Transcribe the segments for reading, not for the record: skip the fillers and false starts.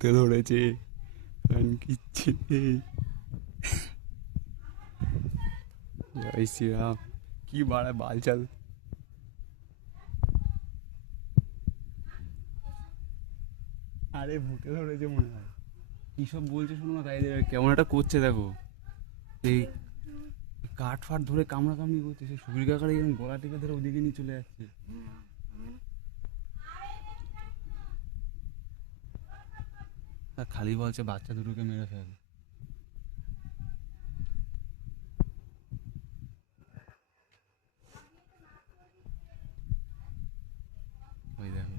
ভূতে ধরেছে কিচ্ছে। জয় শ্রীরাম। কি বাড়ায় বালচাল। আরে ভূতে ধরেছে মনে হয়। কি সব বলছে শোনো না, তাই কেমন একটা করছে দেখো। এই কাঠ ফাট ধরে কামড়া কামড়ি করছে, সে সুবির কাকার এরকম গলা টিকে ধরে ওদিকে নিয়ে চলে যাচ্ছে। খালি বলছে বাচ্চা দুটোকে মেরে ফেল। ওই দেখো।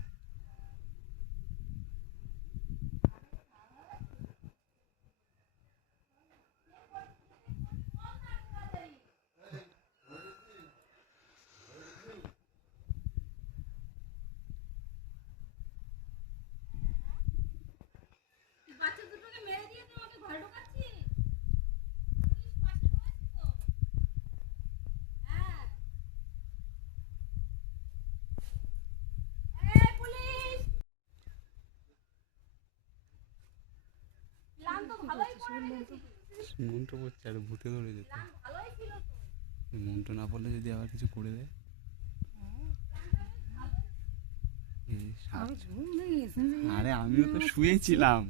বাচ্চা দুটোকে মেরে দিয়ে তোমাকে ঘরে ঢোকাচ্ছি। মনটা পড়ছে আর ভূতে ধরে যেত। ভালোই ছিল তো। মনটা না পড়লে যদি আবার কিছু করে দেয়। আরে আমিও তো শুয়েছিলাম,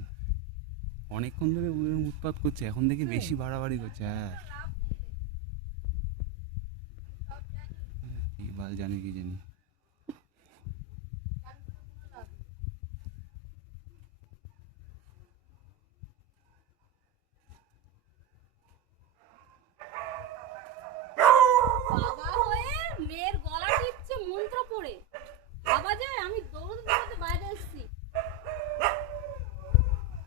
অনেকক্ষণ ধরে উৎপাত করছে, এখন দেখি বেশি বাড়াবাড়ি করছে। হ্যাঁ কি বাল জানি কি জানি। বাবা হয়ে মেয়ের গলা টিপছে মন্ত্র পড়ে। বাবা যায়, আমি দৌড়তে দৌড়তে বাইরে এসেছি।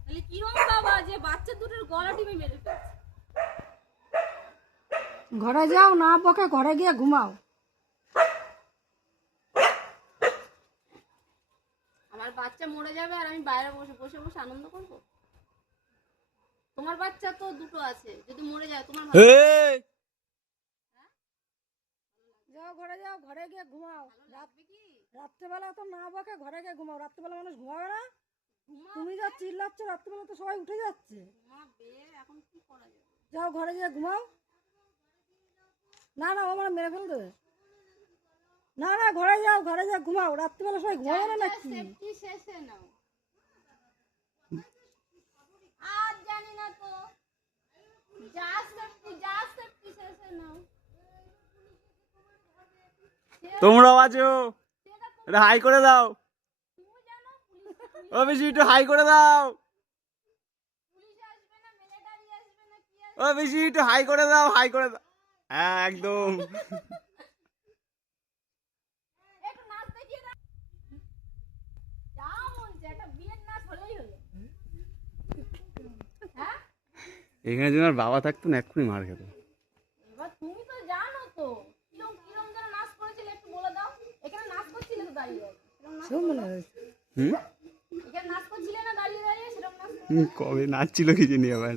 তাহলে কিরম বাবা যে বাচ্চা দুটোর গলা টিপে মেরে ফেলছে। ঘরে যাও, না বকে ঘরে গিয়ে ঘুমাও। আমার বাচ্চা মরে যাবে আর আমি বাইরে বসে বসে বসে আনন্দ করব? তোমার বাচ্চা তো দুটো আছে, যদি মরে যায় তোমার ভালো? যাও ঘরে যাও, ঘরে গিয়ে ঘুমাও। রাত্রেবেলা তো না বকে ঘরে গিয়ে ঘুমাও। রাত্রেবেলা মানুষ ঘুমাবে না? তুমি যা চিল্লাচ্ছ, রাত্রেবেলা তো সবাই উঠে যাচ্ছে। এখন কি করা যাবে? যাও ঘরে গিয়ে ঘুমাও। না না, ও আমার মেরে ফেল দেবে। না না, ঘরে যাও, ঘরে যা ঘুমাও। রাত্রেবেলা সবাই ঘুমাবে না নাকি? সেফটি শেষে নাও। আর জানি না তো, যা সেফটি শেষে নাও। তোমরাও আছো, এটা হাই করে দাও। ও বেশি একটু হাই করে দাও। পুলিশ আসবে না, মিলিটারি আসবে না, কি ও বেশি একটু হাই করে দাও, হাই করে দাও। হ্যাঁ একদম। একটু নাচ দেখিয়ে দাও। যা মন চায়, একটা বিয়ের নাচ হলেই হলো। হ্যাঁ, এখানে যদি আমার বাবা থাকতো না এক্ষুনি মার খেত। এবার তুমি তো জানো তো কিরম কিরম যেন নাচ করেছিলে, একটু বলে দাও। এখানে নাচ করছিলে তো দাঁড়িয়ে দাঁড়িয়ে? হুম এখানে নাচ করছিলে না দাঁড়িয়ে দাঁড়িয়ে? সেরকম নাচ কবে নাচছিল কি জানি আবার।